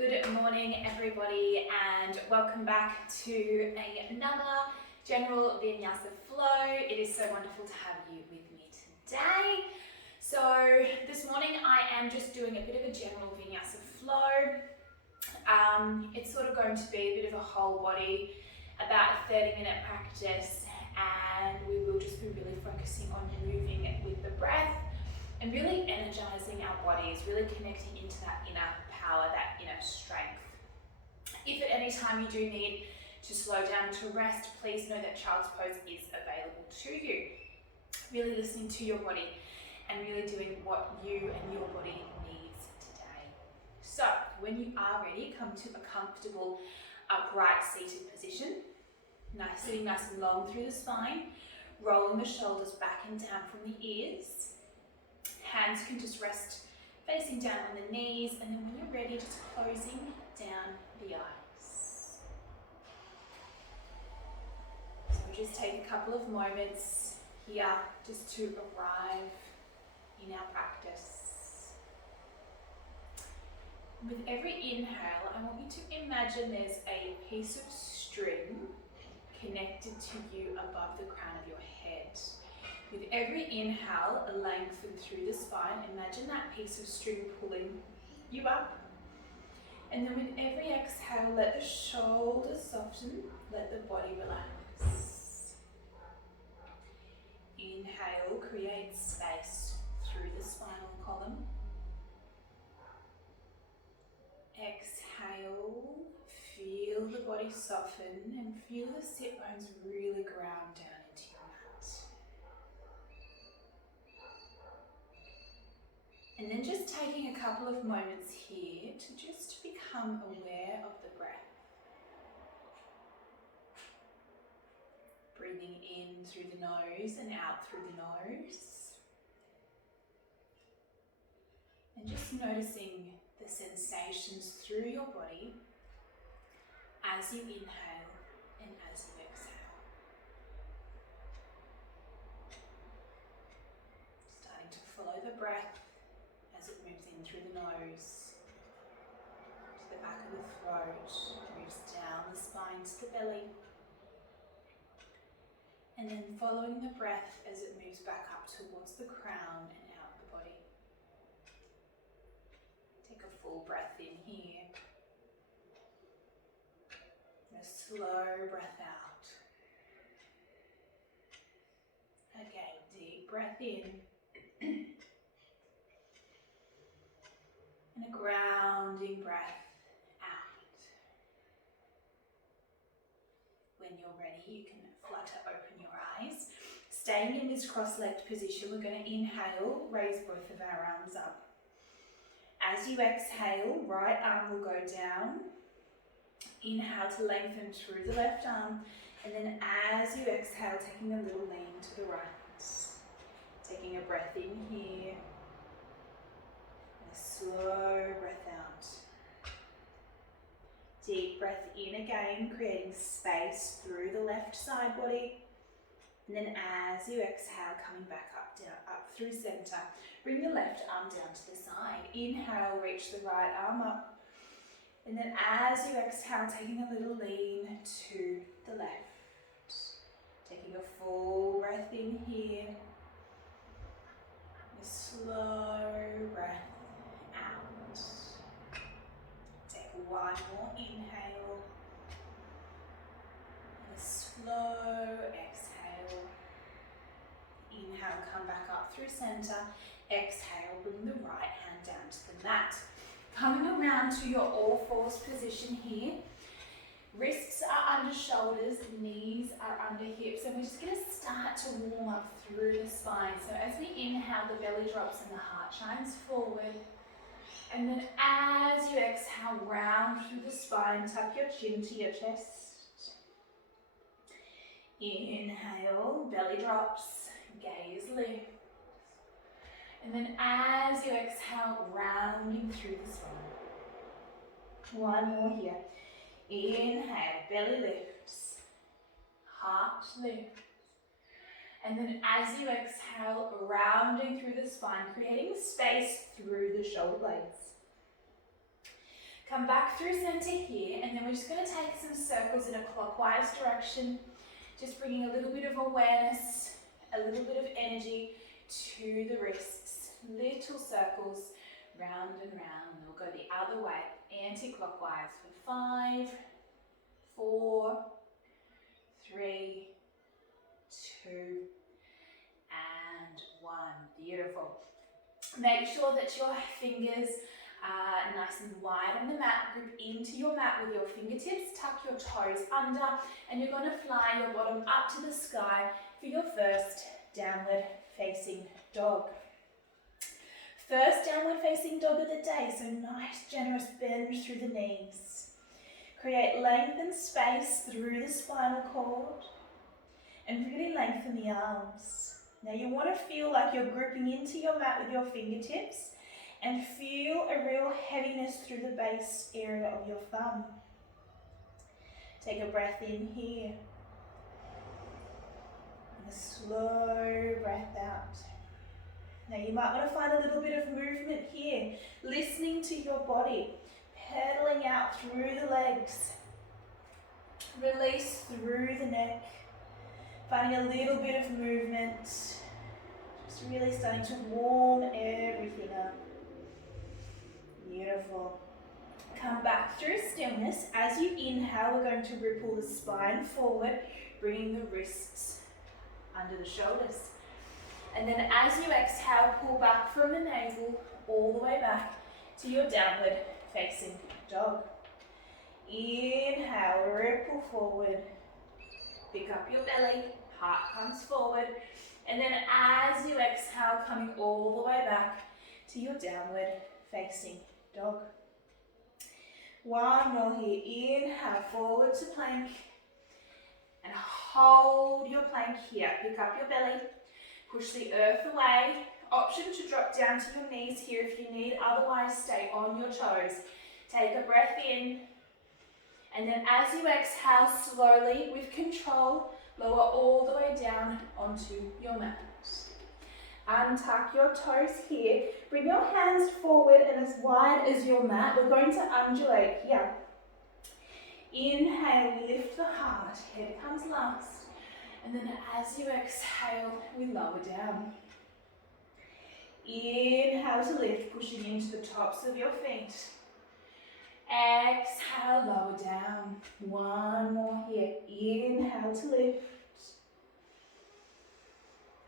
Good morning everybody and welcome back to another General Vinyasa Flow. It is so wonderful to have you with me today. So this morning I am just doing a bit of a General Vinyasa Flow. It's sort of going to be a bit of a whole body, about a 30-minute practice, and we will just be really focusing on moving with the breath and really energizing our bodies, really connecting into that inner power, that inner strength. If at any time you do need to slow down to rest, please know that child's pose is available to you. Really listening to your body and really doing what you and your body needs today. So when you are ready, come to a comfortable upright seated position. Sitting nice and long through the spine, rolling the shoulders back and down from the ears. Hands can just rest facing down on the knees, and then when you're ready, just closing down the eyes. So we'll just take a couple of moments here just to arrive in our practice. With every inhale, I want you to imagine there's a piece of string connected to you above the crown of your head. With every inhale, lengthen through the spine. Imagine that piece of string pulling you up. And then with every exhale, let the shoulders soften, let the body relax. Inhale, create space through the spinal column. Exhale, feel the body soften and feel the sit bones really ground down into your mat. And then just taking a couple of moments here to just become aware of the breath. Breathing in through the nose and out through the nose. And just noticing the sensations through your body as you inhale and as you exhale. Starting to follow the breath as it moves in through the nose, to the back of the throat, moves down the spine to the belly, and then following the breath as it moves back up towards the crown and out the body. Take a full breath in here, and a slow breath out. Again, deep breath in. And a grounding breath out. When you're ready, you can flutter open your eyes. Staying in this cross-legged position, we're going to inhale, raise both of our arms up. As you exhale, right arm will go down. Inhale to lengthen through the left arm. And then as you exhale, taking a little lean to the right. Taking a breath in here. Slow breath out. Deep breath in again, creating space through the left side body. And then as you exhale, coming back up, down, up through center. Bring the left arm down to the side. Inhale, reach the right arm up. And then as you exhale, taking a little lean to the left. Taking a full breath in here. A slow breath. One more inhale, and a slow exhale. Inhale, come back up through center. Exhale, bring the right hand down to the mat. Coming around to your all fours position here. Wrists are under shoulders, knees are under hips, and we're just going to start to warm up through the spine. So as we inhale, the belly drops and the heart shines forward. And then as you exhale, round through the spine, tuck your chin to your chest. Inhale, belly drops, gaze lifts. And then as you exhale, rounding through the spine. One more here. Inhale, belly lifts, heart lifts. And then as you exhale, rounding through the spine, creating space through the shoulder blades. Come back through center here, and then we're just going to take some circles in a clockwise direction, just bringing a little bit of awareness, a little bit of energy to the wrists. Little circles, round and round. We'll go the other way, anti-clockwise for 5, 4, 3, 2, and 1. Beautiful. Make sure that your fingers are nice and wide on the mat. Grip into your mat with your fingertips. Tuck your toes under, and you're going to fly your bottom up to the sky for your first downward facing dog. First downward facing dog of the day, so nice generous bend through the knees. Create length and space through the spinal cord, and really lengthen the arms. Now you want to feel like you're gripping into your mat with your fingertips, and feel a real heaviness through the base area of your thumb. Take a breath in here, and a slow breath out. Now you might want to find a little bit of movement here, listening to your body, pedaling out through the legs, release through the neck, finding a little bit of movement, just really starting to warm everything up. Beautiful. Come back through stillness. As you inhale, we're going to ripple the spine forward, bringing the wrists under the shoulders. And then as you exhale, pull back from the navel all the way back to your downward facing dog. Inhale, ripple forward. Pick up your belly, heart comes forward. And then as you exhale, coming all the way back to your downward facing dog. One more here. Inhale, forward to plank. And hold your plank here. Pick up your belly. Push the earth away. Option to drop down to your knees here if you need. Otherwise, stay on your toes. Take a breath in. And then as you exhale, slowly, with control, lower all the way down onto your mat. Untuck your toes here. Bring your hands forward and as wide as your mat. We're going to undulate here. Inhale, we lift the heart. Head comes last. And then as you exhale, we lower down. Inhale to lift, pushing into the tops of your feet. Exhale, lower down. One more here. Inhale to lift.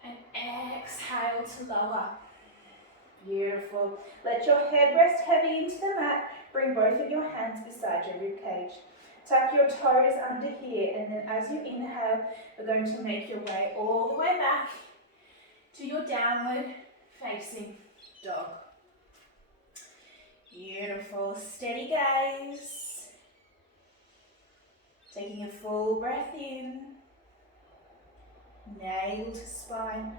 And exhale to lower. Beautiful. Let your head rest heavy into the mat. Bring both of your hands beside your rib cage. Tuck your toes under here, and then as you inhale, we're going to make your way all the way back to your downward facing dog. Beautiful. Steady gaze. Taking a full breath in. Navel to spine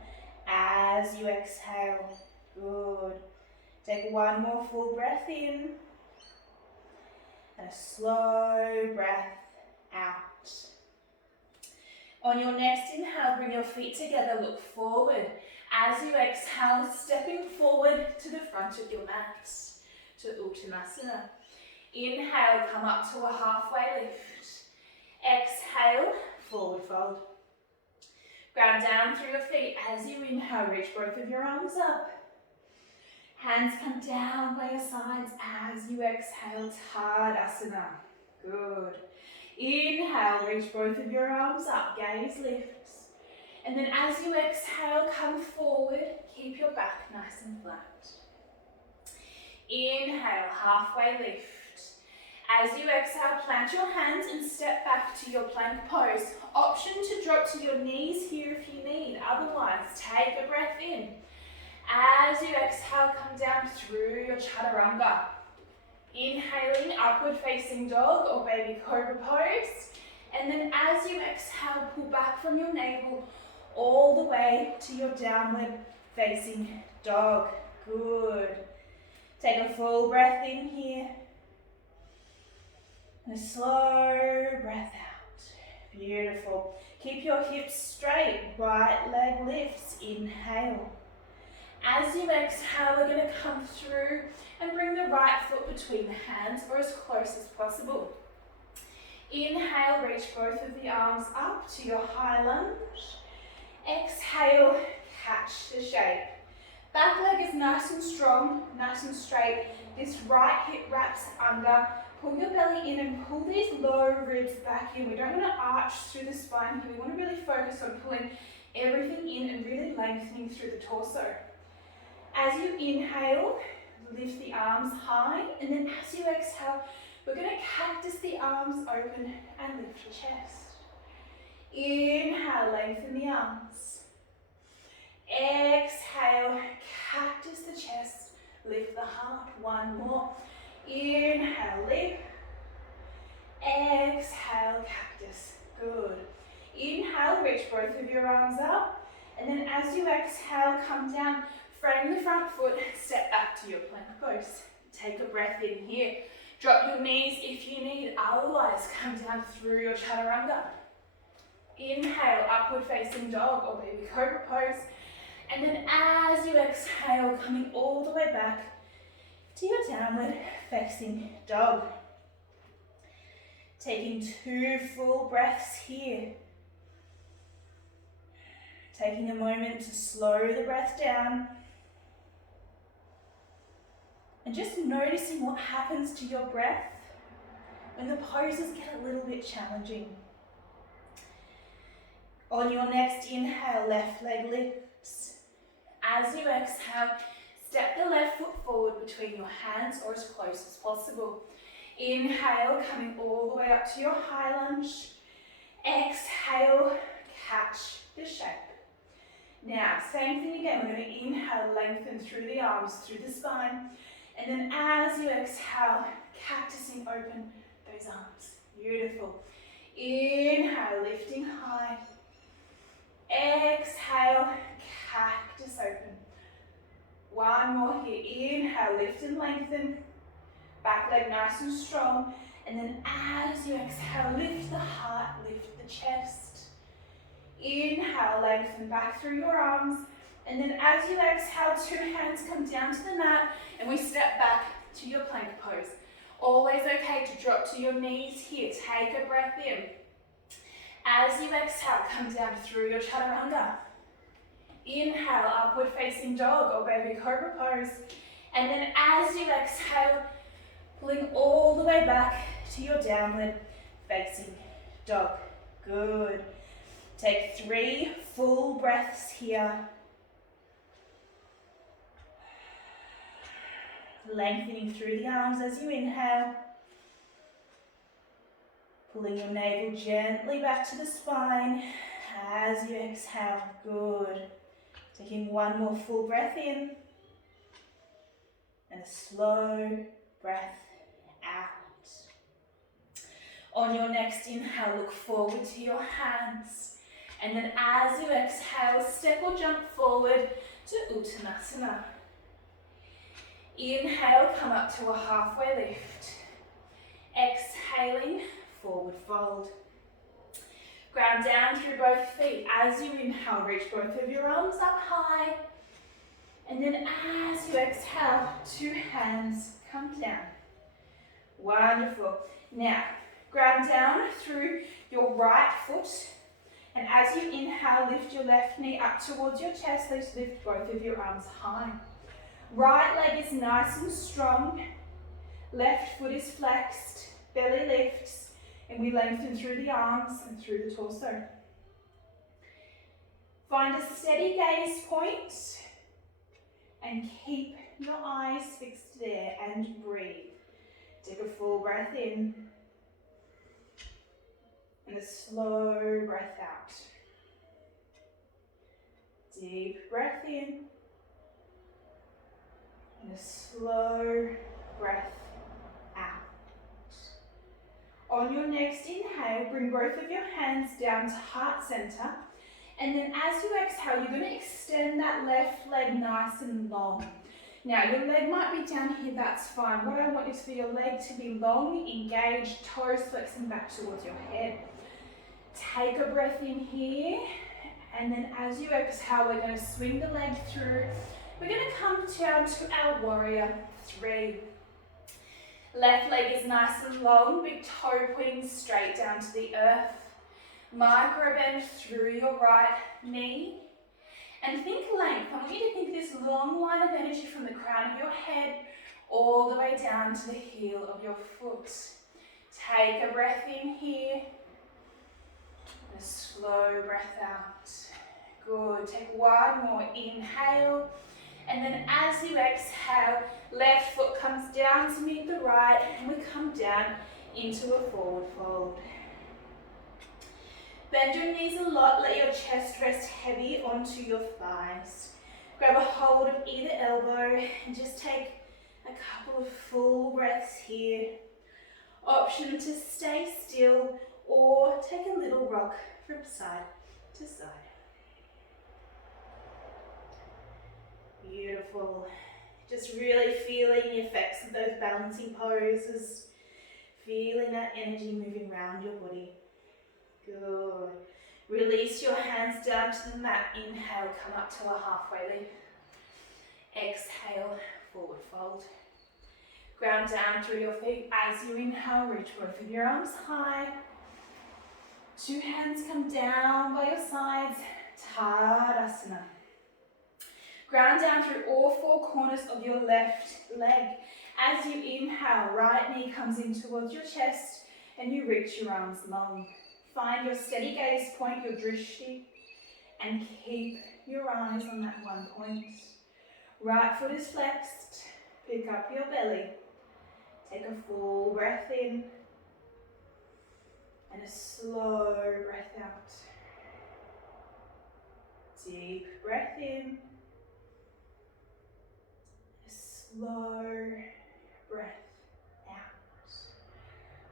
as you exhale. Good. Take one more full breath in. And a slow breath out. On your next inhale, bring your feet together, look forward. As you exhale, stepping forward to the front of your mat, to Uttanasana. Inhale, come up to a halfway lift. Exhale, forward fold. Ground down through your feet. As you inhale, reach both of your arms up. Hands come down by your sides as you exhale, Tadasana. Good. Inhale, reach both of your arms up, gaze lifts. And then as you exhale, come forward, keep your back nice and flat. Inhale, halfway lift. As you exhale, plant your hands and step back to your plank pose. Option to drop to your knees here if you need. Otherwise, take a breath in. As you exhale, come down through your chaturanga. Inhaling, upward facing dog or baby cobra pose. And then as you exhale, pull back from your navel all the way to your downward facing dog. Good. Take a full breath in here. And a slow breath out. Beautiful. Keep your hips straight. Right leg lifts. Inhale. As you exhale, we're going to come through and bring the right foot between the hands or as close as possible. Inhale, reach both of the arms up to your high lunge. Exhale, catch the shape. Back leg is nice and strong, nice and straight. This right hip wraps under. Pull your belly in and pull these low ribs back in. We don't want to arch through the spine here. We want to really focus on pulling everything in and really lengthening through the torso. As you inhale, lift the arms high, and then as you exhale, we're going to cactus the arms open and lift the chest. Inhale, lengthen the arms. Exhale, cactus the chest, lift the heart. One more. Inhale, lift. Exhale, cactus. Good. Inhale, reach both of your arms up. And then as you exhale, come down, frame the front foot, step back to your plank pose. Take a breath in here. Drop your knees if you need, otherwise come down through your chaturanga. Inhale, upward facing dog or baby cobra pose. And then as you exhale, coming all the way back to your downward facing dog. Taking 2 full breaths here. Taking a moment to slow the breath down. And just noticing what happens to your breath when the poses get a little bit challenging. On your next inhale, left leg lifts. As you exhale, step the left foot forward between your hands or as close as possible. Inhale, coming all the way up to your high lunge. Exhale, catch the shape. Now, same thing again, we're going to inhale, lengthen through the arms, through the spine. And then as you exhale, cactusing open those arms. Beautiful. Inhale, lifting high. Exhale, cactus open. One more here. Inhale, lift and lengthen. Back leg nice and strong. And then as you exhale, lift the heart, lift the chest. Inhale, lengthen back through your arms. And then as you exhale, 2 hands come down to the mat and we step back to your plank pose. Always okay to drop to your knees here. Take a breath in. As you exhale, come down through your chaturanga. Inhale, upward facing dog or baby cobra pose. And then as you exhale, pulling all the way back to your downward facing dog. Good. Take 3 full breaths here. Lengthening through the arms as you inhale. Pulling your navel gently back to the spine as you exhale. Good. Taking 1 more full breath in. And a slow breath out. On your next inhale, look forward to your hands. And then as you exhale, step or jump forward to Uttanasana. Inhale, come up to a halfway lift. Exhaling, forward fold. Ground down through both feet. As you inhale, reach both of your arms up high. And then as you exhale, 2 hands come down. Wonderful. Now, ground down through your right foot. And as you inhale, lift your left knee up towards your chest. Lift both of your arms high. Right leg is nice and strong. Left foot is flexed. Belly lifts. And we lengthen through the arms and through the torso. Find a steady gaze point. And keep your eyes fixed there and breathe. Take a full breath in. And a slow breath out. Deep breath in. And a slow breath out. On your next inhale, bring both of your hands down to heart center. And then as you exhale, you're going to extend that left leg nice and long. Now, your leg might be down here, that's fine. What I want is for your leg to be long, engaged, toes flexing back towards your head. Take a breath in here. And then as you exhale, we're going to swing the leg through. We're going to come down to our warrior 3. Left leg is nice and long, big toe pointing straight down to the earth. Micro bend through your right knee. And think length. I want you to think this long line of energy from the crown of your head all the way down to the heel of your foot. Take a breath in here. And a slow breath out. Good. Take one more inhale. And then as you exhale, left foot comes down to meet the right, and we come down into a forward fold. Bend your knees a lot, let your chest rest heavy onto your thighs. Grab a hold of either elbow and just take a couple of full breaths here. Option to stay still or take a little rock from side to side. Beautiful. Just really feeling the effects of those balancing poses. Feeling that energy moving around your body. Good. Release your hands down to the mat. Inhale, come up to a halfway lift. Exhale, forward fold. Ground down through your feet. As you inhale, reach both of your arms high. Two hands come down by your sides. Tadasana. Ground down through all four corners of your left leg. As you inhale, right knee comes in towards your chest and you reach your arms long. Find your steady gaze point, your drishti, and keep your eyes on that one point. Right foot is flexed. Pick up your belly. Take a full breath in and a slow breath out. Deep breath in. Slow breath out.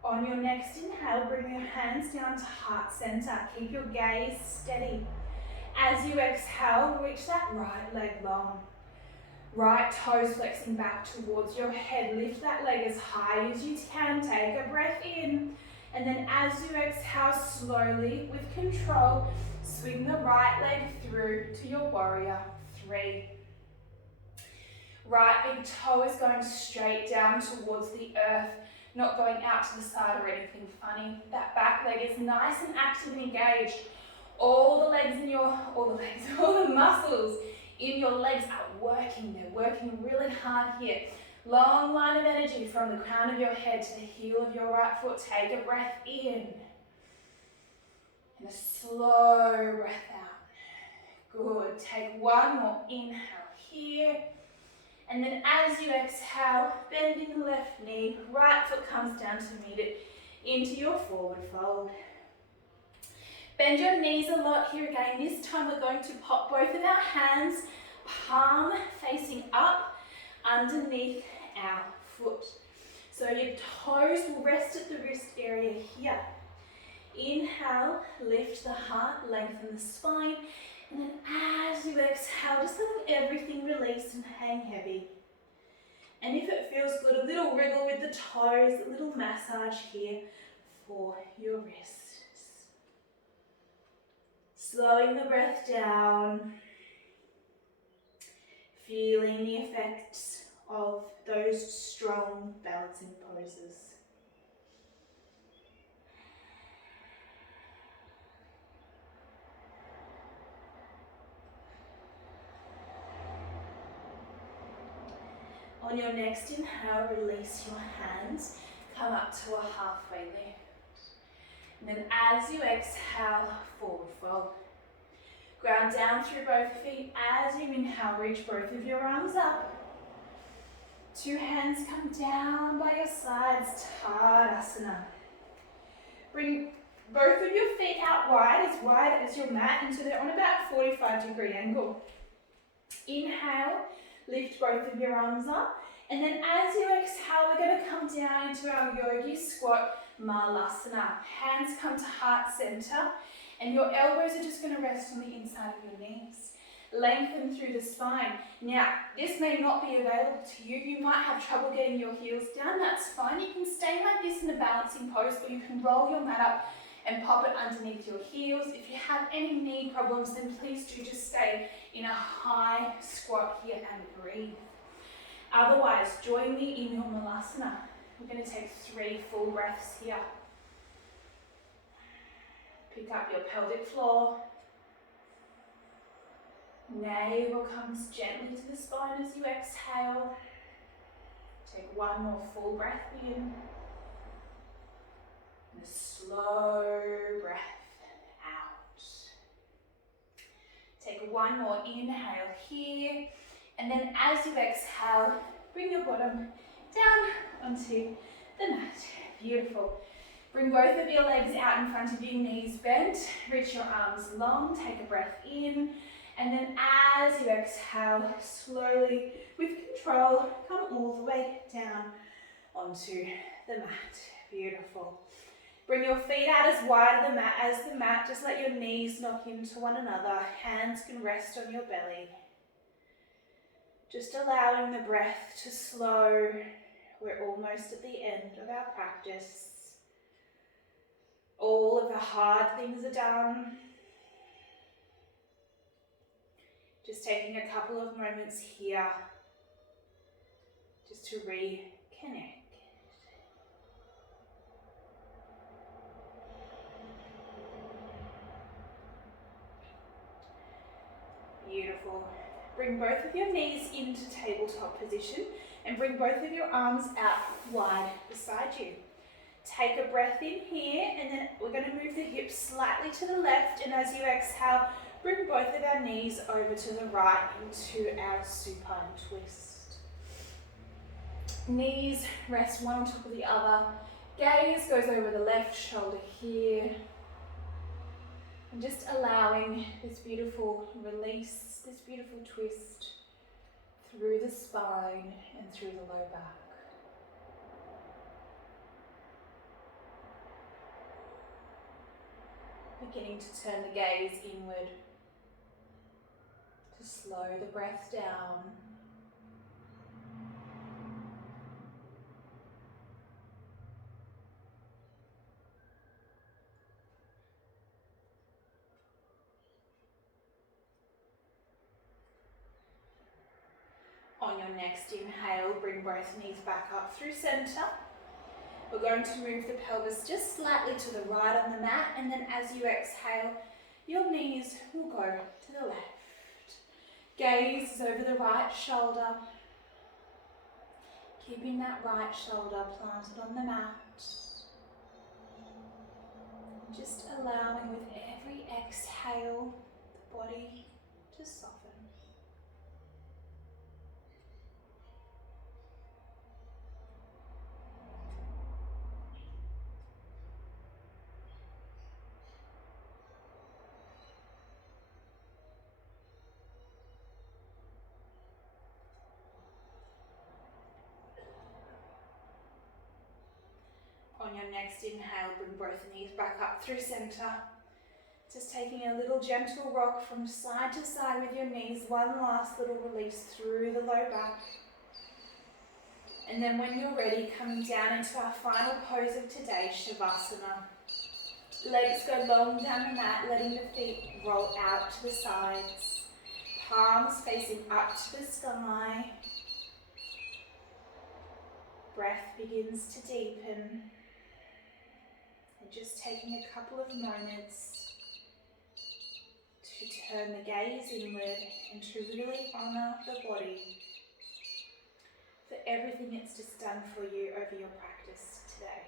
On your next inhale, bring your hands down to heart center. Keep your gaze steady. As you exhale, reach that right leg long. Right toes flexing back towards your head. Lift that leg as high as you can. Take a breath in. And then as you exhale slowly, with control, swing the right leg through to your warrior 3. Right big toe is going straight down towards the earth, not going out to the side or anything funny. That back leg is nice and active and engaged. All the muscles in your legs are working. They're working really hard here. Long line of energy from the crown of your head to the heel of your right foot. Take a breath in. And a slow breath out. Good. Take one more inhale here. And then as you exhale, bending the left knee, right foot comes down to meet it into your forward fold. Bend your knees a lot here again. This time we're going to pop both of our hands, palm facing up underneath our foot. So your toes will rest at the wrist area here. Inhale, lift the heart, lengthen the spine. And then as you exhale, just letting everything release and hang heavy. And if it feels good, a little wriggle with the toes, a little massage here for your wrists. Slowing the breath down. Feeling the effects of those strong balancing poses. On your next inhale, release your hands, come up to a halfway lift. And then as you exhale, forward fold. Ground down through both feet. As you inhale, reach both of your arms up. Two hands come down by your sides, Tadasana. Bring both of your feet out wide as your mat, and so they're on about a 45-degree angle. Inhale, lift both of your arms up. And then as you exhale, we're going to come down into our yogi squat malasana. Hands come to heart center, and your elbows are just going to rest on the inside of your knees. Lengthen through the spine. Now, this may not be available to you. You might have trouble getting your heels down. That's fine. You can stay like this in a balancing pose, or you can roll your mat up and pop it underneath your heels. If you have any knee problems, then please do just stay in a high squat here and breathe. Otherwise, join me in your malasana. We're going to take 3 full breaths here. Pick up your pelvic floor. Navel comes gently to the spine as you exhale. Take 1 more full breath in. And a slow breath out. Take 1 more inhale here. And then as you exhale, bring your bottom down onto the mat. Beautiful. Bring both of your legs out in front of you, knees bent. Reach your arms long. Take a breath in. And then as you exhale, slowly, with control, come all the way down onto the mat. Beautiful. Bring your feet out as wide as the mat. Just let your knees knock into one another. Hands can rest on your belly. Just allowing the breath to slow. We're almost at the end of our practice. All of the hard things are done. Just taking a couple of moments here just to reconnect. Beautiful. Bring both of your knees into tabletop position and bring both of your arms out wide beside you. Take a breath in here, and then we're going to move the hips slightly to the left, and as you exhale, bring both of our knees over to the right into our supine twist. Knees rest one on top of the other. Gaze goes over the left shoulder here. And just allowing this beautiful release, this beautiful twist through the spine and through the low back. Beginning to turn the gaze inward to slow the breath down. On your next inhale, bring both knees back up through center. We're going to move the pelvis just slightly to the right on the mat, and then as you exhale, your knees will go to the left. Gaze is over the right shoulder, keeping that right shoulder planted on the mat. Just allowing with every exhale, the body to soften. On your next inhale, bring both knees back up through center. Just taking a little gentle rock from side to side with your knees. One last little release through the low back. And then when you're ready, coming down into our final pose of today, Shavasana. Legs go long down the mat, letting the feet roll out to the sides. Palms facing up to the sky. Breath begins to deepen. And just taking a couple of moments to turn the gaze inward and to really honour the body for everything it's just done for you over your practice today.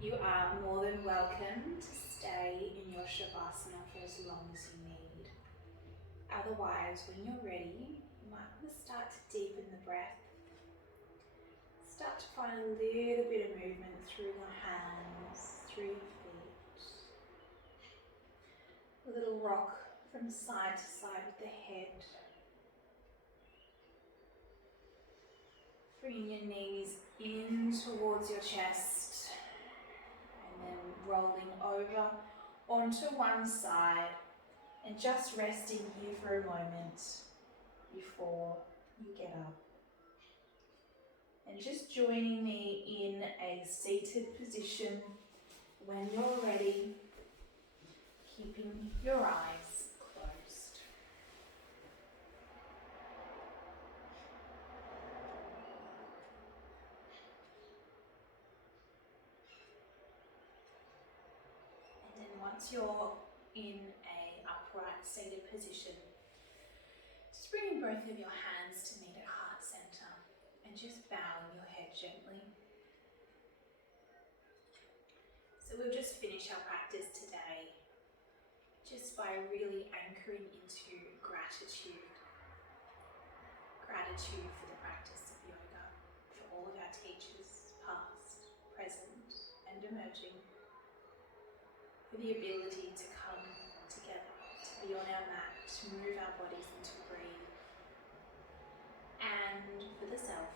You are more than welcome to stay in your Shavasana for as long as you need. Otherwise, when you're ready, you might want to start to deepen the breath. Start to find a little bit of movement through your hands, through your feet. A little rock from side to side with the head. Bringing your knees in towards your chest and then rolling over onto one side and just resting here for a moment before you get up. And just joining me in a seated position when you're ready, keeping your eyes closed. And then once you're in an upright seated position, just bringing both of your hands to meet at heart center and just bowing your head gently. So we'll just finish our practice today just by really anchoring into gratitude. Gratitude for the practice of yoga, for all of our teachers, past, present and emerging, for the ability to come together, to be on our mat, to move our bodies and to breathe, and for the self,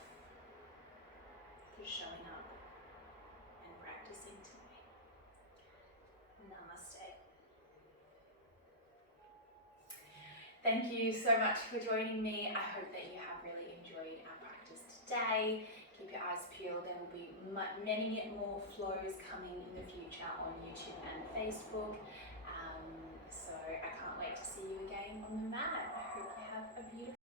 for showing up and practicing today. Namaste. Thank you so much for joining me. I hope that you have really enjoyed our practice today. Keep your eyes peeled. There will be many more flows coming in the future on YouTube and Facebook. So I can't wait to see you again on the mat. I hope you have a beautiful